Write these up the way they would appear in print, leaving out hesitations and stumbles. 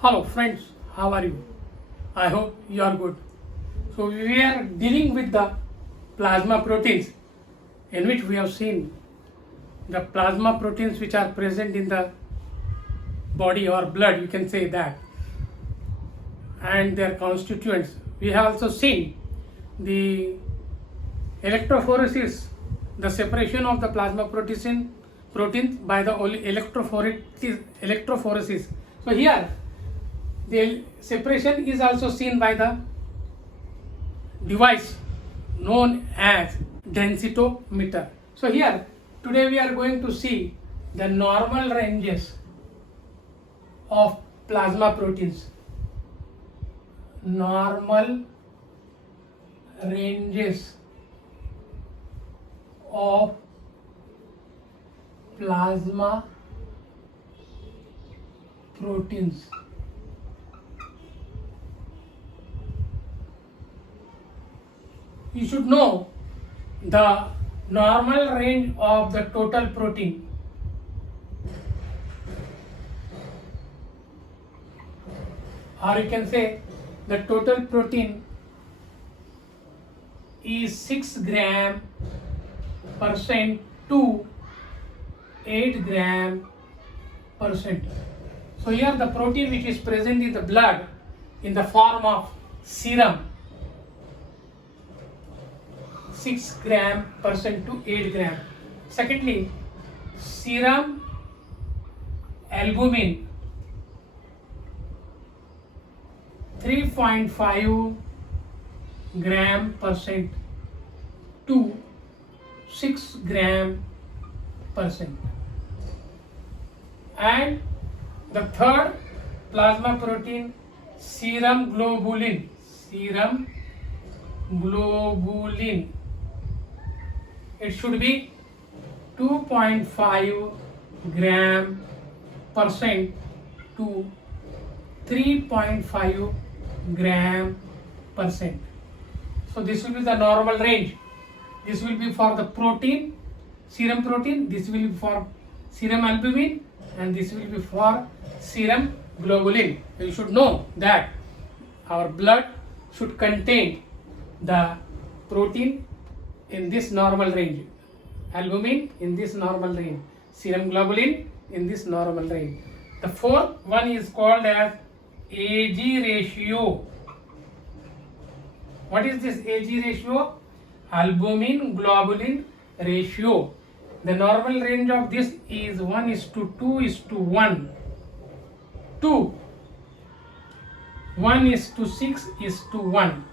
Hello friends, how are you? I hope you are good. So we are dealing with the plasma proteins, in which we have seen the plasma proteins which are present in the body or blood, you can say that, and their constituents. We have also seen the electrophoresis, the separation of the plasma proteins by the electrophoresis. So here the separation is also seen by the device known as densitometer. So here today we are going to see the normal ranges of plasma proteins. Normal ranges of plasma proteins. You should know the normal range of the total protein. Or you can say the total protein is 6 gram percent to 8 gram percent. So here the protein which is present in the blood in the form of serum, 6 gram percent to 8 gram. Secondly, serum albumin 3.5 gram percent to 6 gram percent. And the third plasma protein, serum globulin. It should be 2.5 gram percent to 3.5 gram percent. So this will be the normal range. This will be for the protein, serum protein. This will be for serum albumin, and this will be for serum globulin. You should know that our blood should contain the protein in this normal range, albumin in this normal range, serum globulin in this normal range. The fourth one is called as Ag ratio. What is this Ag ratio? Albumin globulin ratio. The normal range of this is 1:2:1. 2. 1:6:1.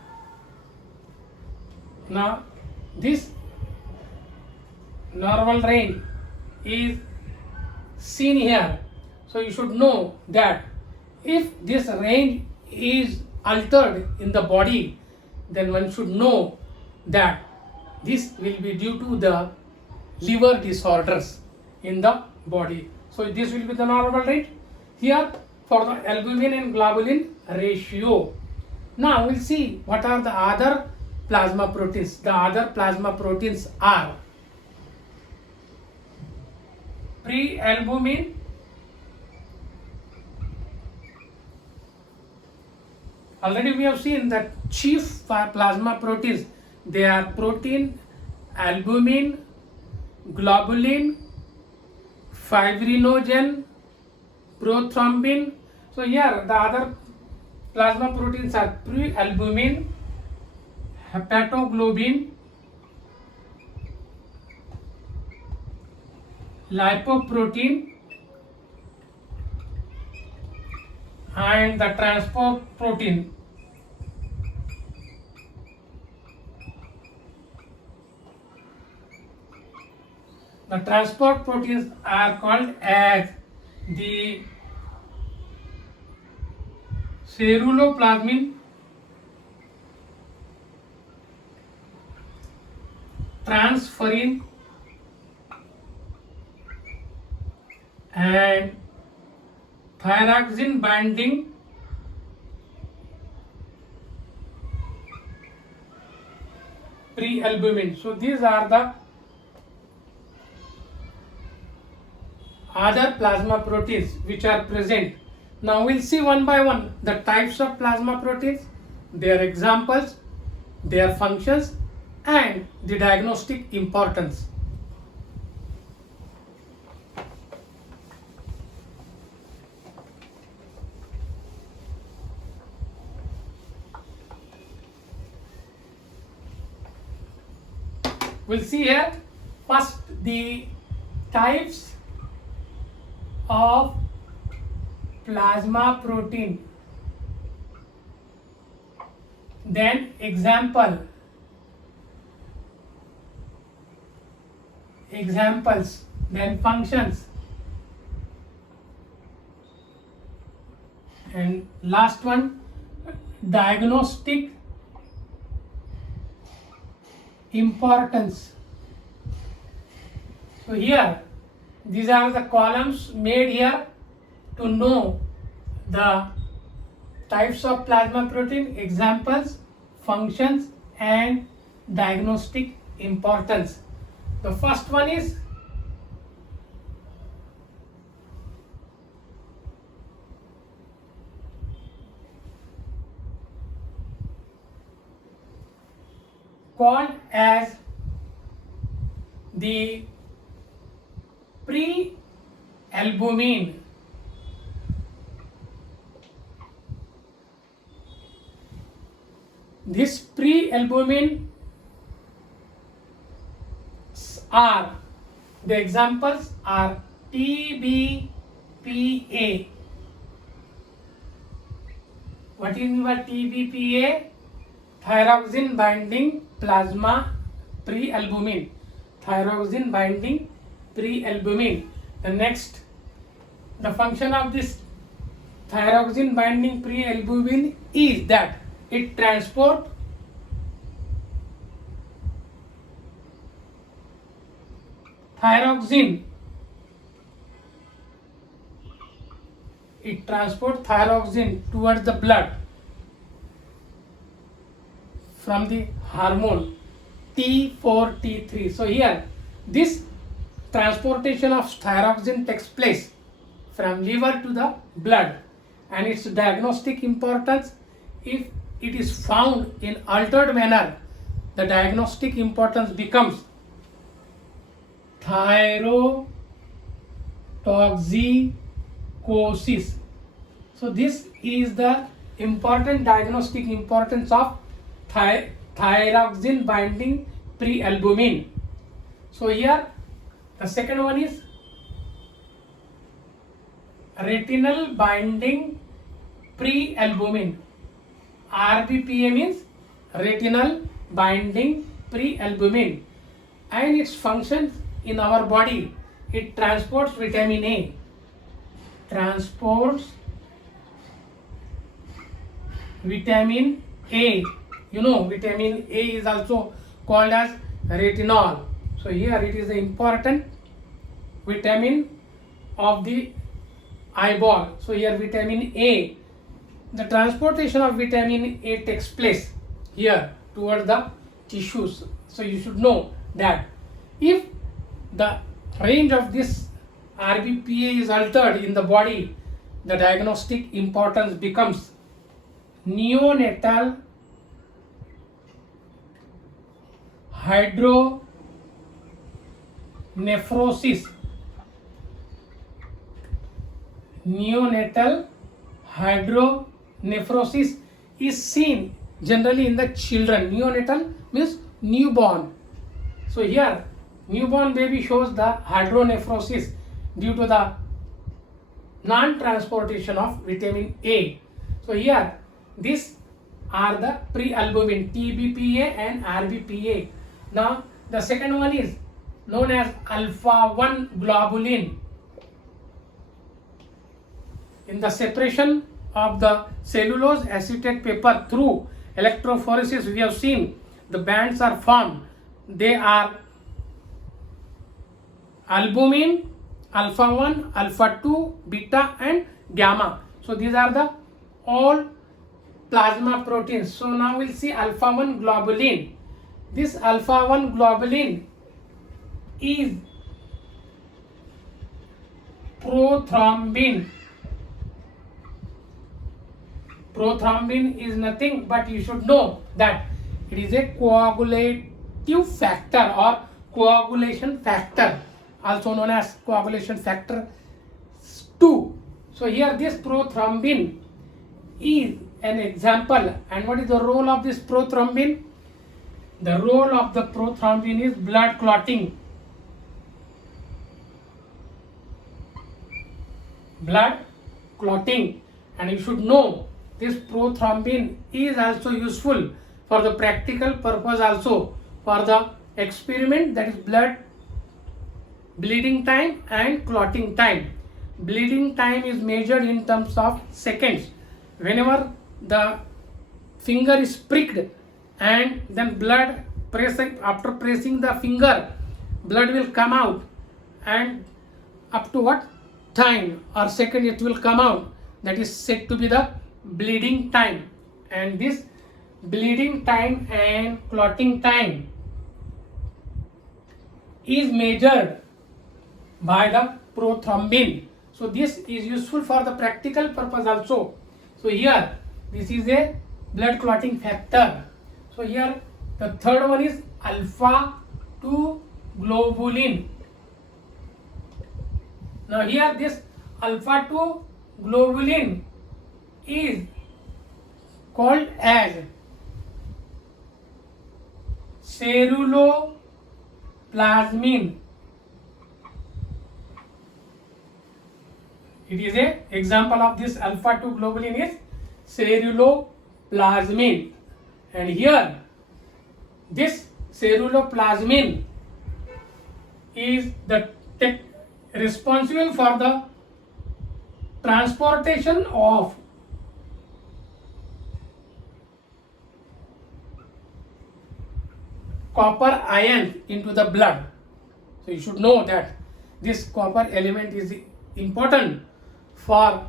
Now this normal range is seen here. So you should know that if this range is altered in the body, then one should know that this will be due to the liver disorders in the body. So this will be the normal range. Here for the albumin and globulin ratio. Now we'll see what are the other plasma proteins. The other plasma proteins are pre-albumin, already we have seen that chief plasma proteins, they are protein, albumin, globulin, fibrinogen, prothrombin. So here the other plasma proteins are pre-albumin, hepatoglobin, lipoprotein, and the transport protein. The transport proteins are called as the ceruloplasmin, transferrin, and thyroxine binding pre-albumin. So these are the other plasma proteins which are present Now we'll see one by one the types of plasma proteins, their examples, their functions, and the diagnostic importance. We'll see here first the types of plasma protein, then examples, then functions, and last one diagnostic importance. So here these are the columns made here to know the types of plasma protein, examples, functions, and diagnostic importance. The first one is called as the pre-albumin. This pre-albumin are, the examples are TBPA. What is your TBPA? Thyroxine binding plasma pre-albumin. Thyroxine binding pre-albumin. The next, the function of this thyroxine binding pre-albumin is that it transport thyroxine. It transports thyroxine towards the blood from the hormone T4, T3. So here this transportation of thyroxine takes place from liver to the blood, and its diagnostic importance, if it is found in altered manner, the diagnostic importance becomes thyrotoxicosis. So this is the important diagnostic importance of thyroxine binding pre-albumin. So here the second one is retinal binding pre-albumin. RBPA means retinal binding pre-albumin, and its functions in our body, it transports vitamin A. Transports vitamin A. You know, vitamin A is also called as retinol. So here it is the important vitamin of the eyeball. So here vitamin A, the transportation of vitamin A takes place here towards the tissues. So you should know that if the range of this RBPA is altered in the body, the diagnostic importance becomes neonatal hydronephrosis. Neonatal hydronephrosis is seen generally in the children. Neonatal means newborn. So here newborn baby shows the hydronephrosis due to the non-transportation of vitamin A. So here these are the pre-albumin TBPA and RBPA. Now the second one is known as alpha-1 globulin. In the separation of the cellulose acetate paper through electrophoresis, we have seen the bands are formed. They are albumin, alpha-1, alpha-2, beta, and gamma. So these are the all plasma proteins. So now we'll see alpha-1 globulin. This alpha-1 globulin is prothrombin. Prothrombin is nothing but you should know that it is a coagulative factor or coagulation factor, also known as coagulation factor 2. So here this prothrombin is an example. And what is the role of this prothrombin? The role of the prothrombin is blood clotting. Blood clotting. And you should know this prothrombin is also useful for the practical purpose, also for the experiment, that is blood bleeding time and clotting time. Bleeding time is measured in terms of seconds. Whenever the finger is pricked and then blood pressing, after pressing the finger, blood will come out, and up to what time or second it will come out, that is said to be the bleeding time. And this bleeding time and clotting time is measured by the prothrombin. So this is useful for the practical purpose also. So here this is a blood clotting factor. So here the third one is alpha 2 globulin. Now here this alpha 2 globulin is called as ceruloplasmin. It is a example of this alpha 2 globulin is ceruloplasmin. And here this ceruloplasmin is the responsible for the transportation of copper ion into the blood. So you should know that this copper element is important for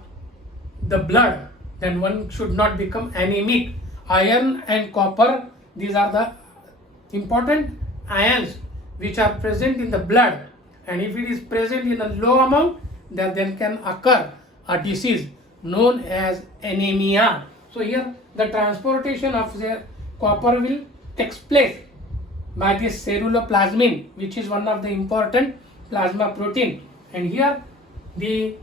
the blood. Then one should not become anemic. Iron and copper, these are the important ions which are present in the blood, and if it is present in a low amount, then can occur a disease known as anemia. So here the transportation of the copper will takes place by this ceruloplasmin, which is one of the important plasma protein. And here the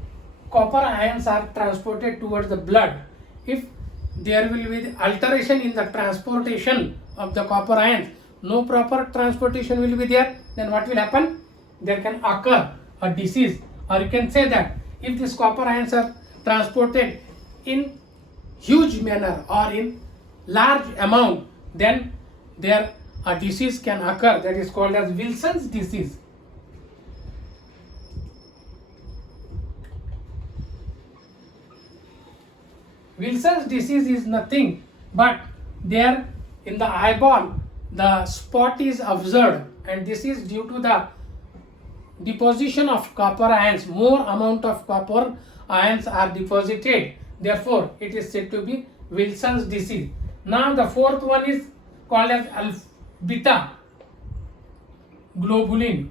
copper ions are transported towards the blood. If there will be alteration in the transportation of the copper ions, no proper transportation will be there, then what will happen? There can occur a disease, or you can say that if these copper ions are transported in huge manner or in large amount, then there a disease can occur that is called as Wilson's disease. Wilson's disease is nothing but there in the eyeball the spot is observed, and this is due to the deposition of copper ions. More amount of copper ions are deposited, therefore it is said to be Wilson's disease. Now the fourth one is called as beta globulin.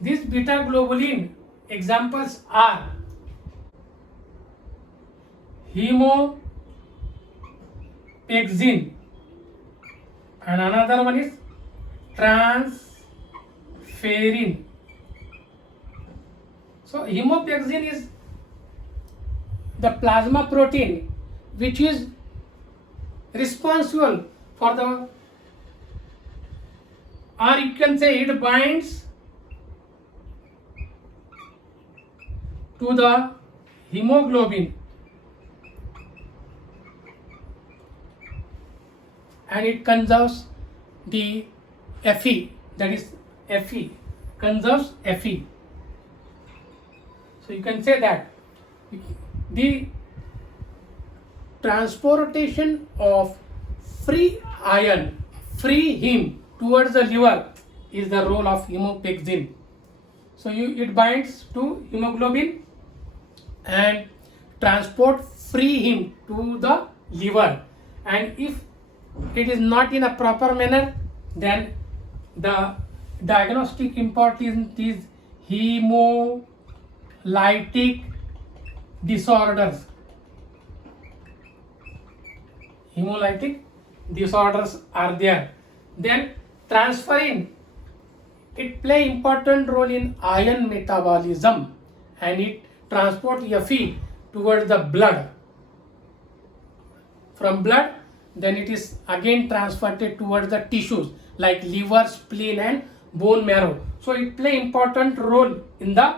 This beta globulin examples are hemopexin, and another one is transferrin. So hemopexin is the plasma protein which is responsible for the, or you can say it binds to the hemoglobin, and it conserves the Fe, that is Fe, conserves Fe. So you can say that the transportation of free iron, free heme towards the liver is the role of hemopexin. So it binds to hemoglobin and transport free heme to the liver, and if it is not in a proper manner, then the diagnostic importance is hemolytic disorders. hemolytic disorders are there. Then transferrin, it play important role in iron metabolism and it transport Fe towards the blood. From blood, then it is again transported towards the tissues like liver, spleen and bone marrow. So it play important role in the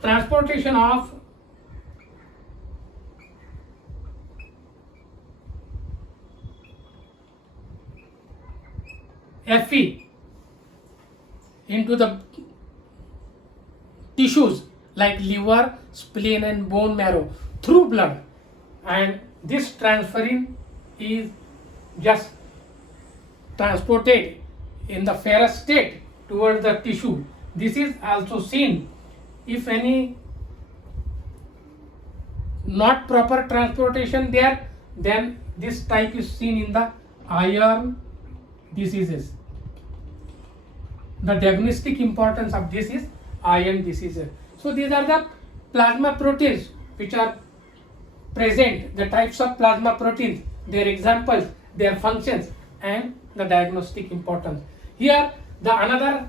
transportation of Fe into the tissues like liver, spleen and bone marrow through blood, and this transferrin is just transported in the ferrous state towards the tissue. This is also seen if any not proper transportation there, then this type is seen in the iron diseases. The diagnostic importance of this is iron diseases. So these are the plasma proteins which are present, the types of plasma proteins, their examples, their functions and the diagnostic importance. Here the another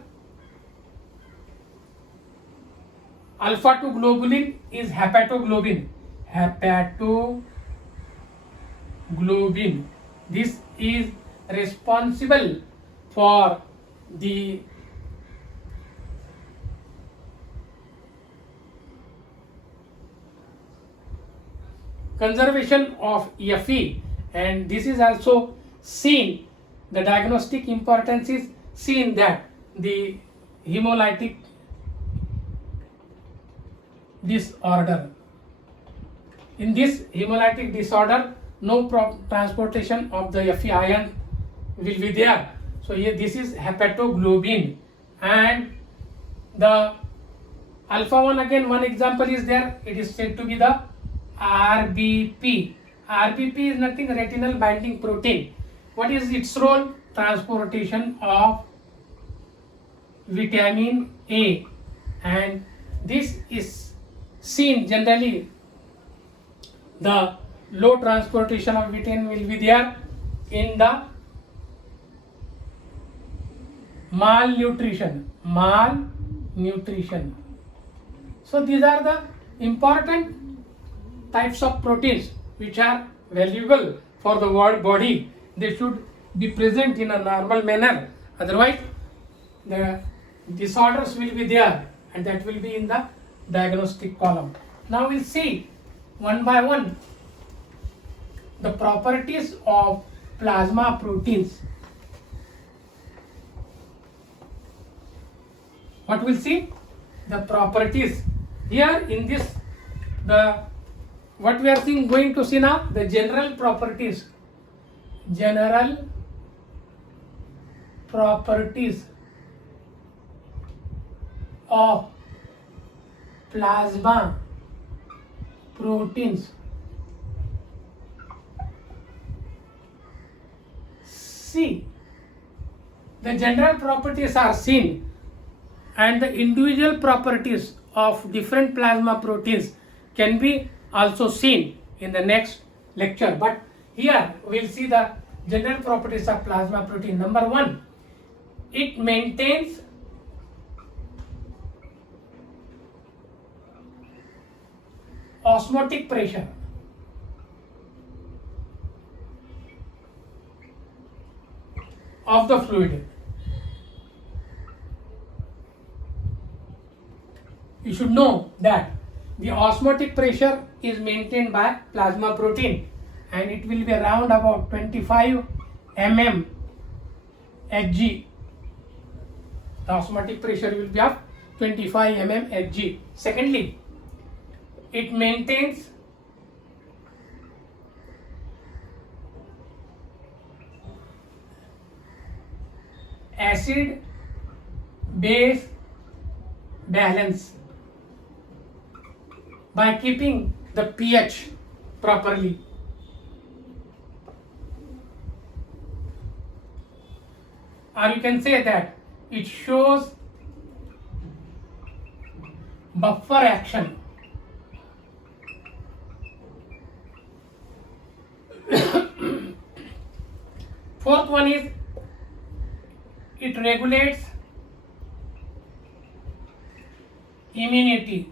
alpha 2 globulin is hepatoglobin. Hepatoglobin. This is responsible for the conservation of Fe, and this is also seen, the diagnostic importance is seen that the hemolytic disorder. In this hemolytic disorder, no transportation of the Fe ion will be there. So here this is hepatoglobin, and the alpha 1 again one example is there. It is said to be the RBP. RBP is nothing, retinal binding protein. What is its role? Transportation of vitamin A, and this is seen generally, the low transportation of vitamin will be there in the malnutrition. So these are the important types of proteins which are valuable for the body. They should be present in a normal manner, otherwise the disorders will be there and that will be in the diagnostic column. Now we'll see one by one the properties of plasma proteins. What we'll see? The properties. Here in this, what we are seeing, going to see now, the general properties. General properties of plasma proteins. See, the general properties are seen, and the individual properties of different plasma proteins can be also seen in the next lecture. But here we will see the general properties of plasma protein. Number 1, it maintains osmotic pressure. Of the fluid. You should know that the osmotic pressure is maintained by plasma protein, and it will be around about 25 mm Hg. The osmotic pressure will be of 25 mm Hg. Secondly, it maintains acid base balance by keeping the pH properly. Or you can say that it shows buffer action. Fourth one is it regulates immunity,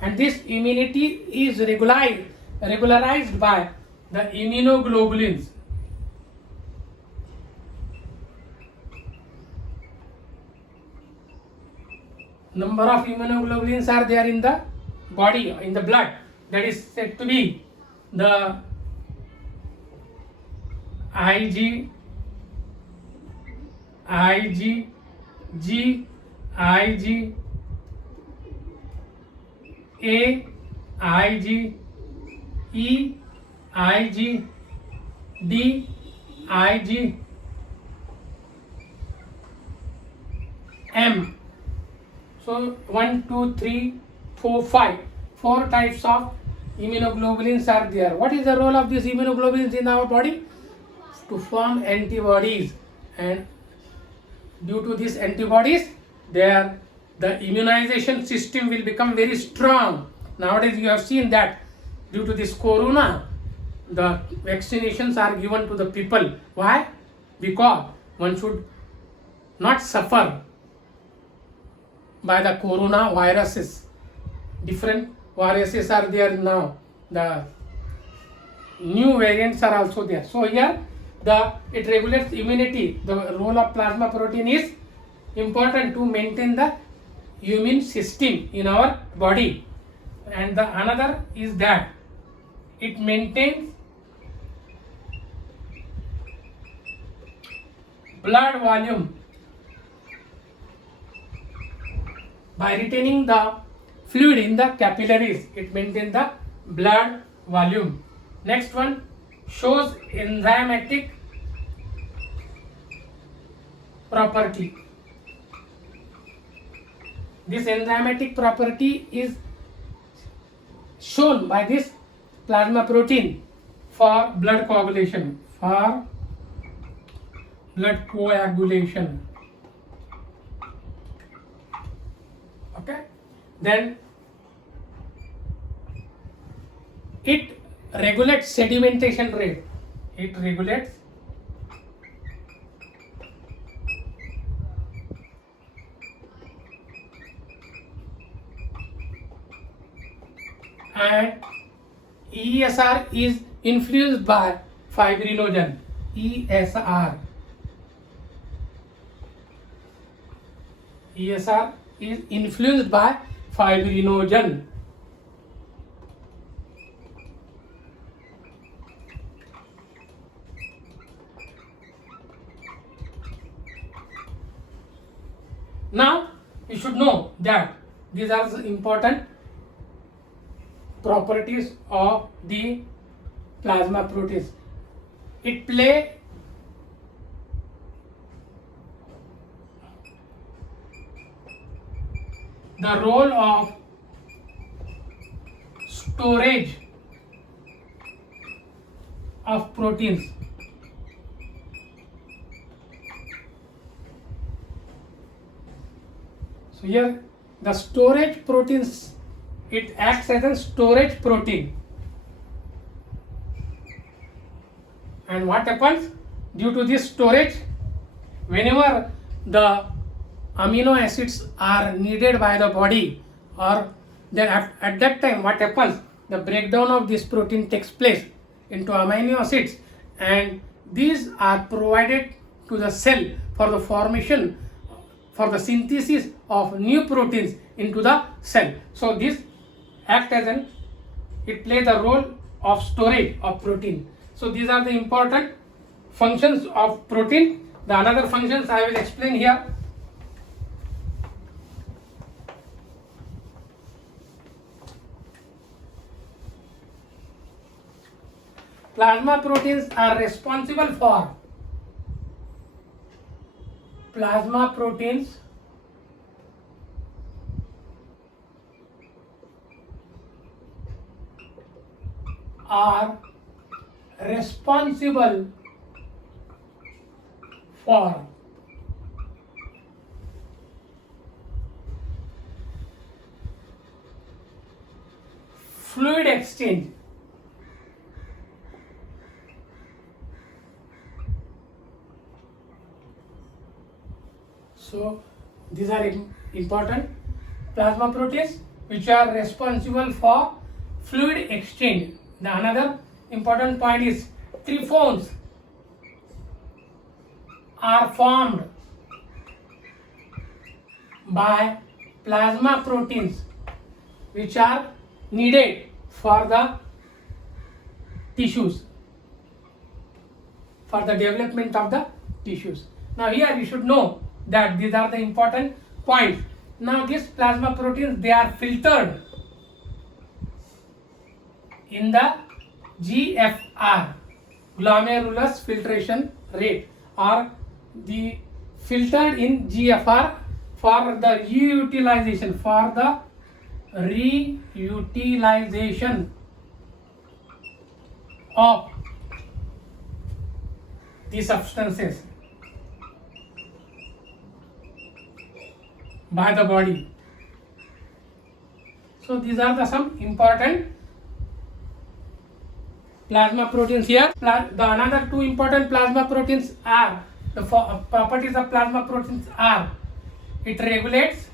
and this immunity is regularized by the immunoglobulins. Number of immunoglobulins are there in the body, in the blood, that is said to be the IG, G, IG, A, IG, E, IG, D, IG, M. So 1, 2, 3, 4, 5. 4 types of immunoglobulins are there. What is the role of these immunoglobulins in our body? To form antibodies, and due to these antibodies, the immunization system will become very strong. Nowadays you have seen that due to this corona, the vaccinations are given to the people. Why? Because one should not suffer by the corona viruses. Different viruses are there now. The new variants are also there. So here it regulates immunity. The role of plasma protein is important to maintain the immune system in our body. And the another is that it maintains blood volume by retaining the fluid in the capillaries. It maintains the blood volume. Next one shows enzymatic property. This enzymatic property is shown by this plasma protein for blood coagulation. Okay. Then it regulates sedimentation rate. It regulates and ESR is influenced by fibrinogen. ESR is influenced by fibrinogen. Now you should know that these are the important properties of the plasma proteins. It play the role of storage of proteins. So here the storage proteins, it acts as a storage protein. And what happens? Due to this storage, whenever the amino acids are needed by the body, or then at that time what happens? The breakdown of this protein takes place into amino acids, and these are provided to the cell for the formation, for the synthesis of new proteins into the cell. So this act as it plays the role of storage of protein. So these are the important functions of protein. The another functions I will explain here. Plasma proteins are responsible for fluid exchange. So these are important plasma proteins which are responsible for fluid exchange. The another important point is triphones are formed by plasma proteins which are needed for the tissues, for the development of the tissues. Now here you should know that these are the important points. Now these plasma proteins, they are filtered in the GFR, glomerulus filtration rate, or the filtered in GFR for the reutilization, of the substances by the body. So these are the some important plasma proteins here. The another two important plasma proteins are, the properties of plasma proteins are, it regulates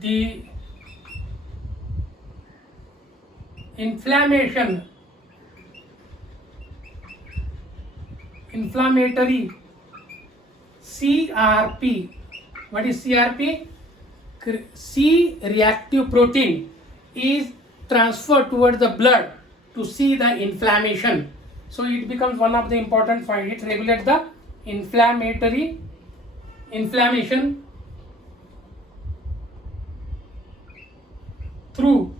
the inflammatory CRP. What is CRP? C-reactive protein is transferred towards the blood to see the inflammation. So it becomes one of the important points. It regulates the inflammation through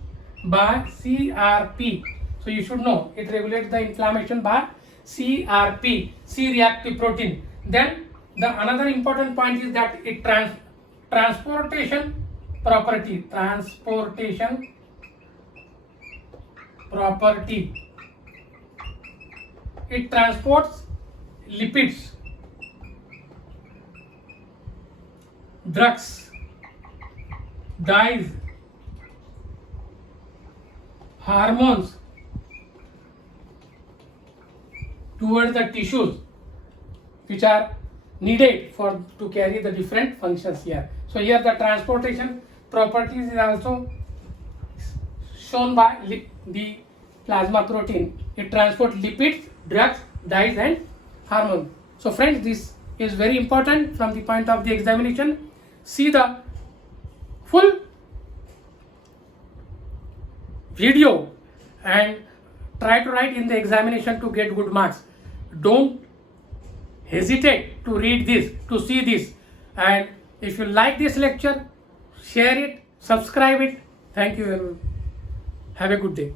by CRP. So you should know it regulates the inflammation by CRP, C-reactive protein. Then the another important point is that it transportation property. It transports lipids, drugs, dyes, hormones towards the tissues which are needed to carry the different functions here. So here the transportation properties is also shown by the plasma protein. It transports lipids, drugs, dyes and hormones. So friends, this is very important from the point of the examination. See the full video and try to write in the examination to get good marks. Don't hesitate to read this, to see this, and if you like this lecture, share it, subscribe it. Thank you. Have a good day.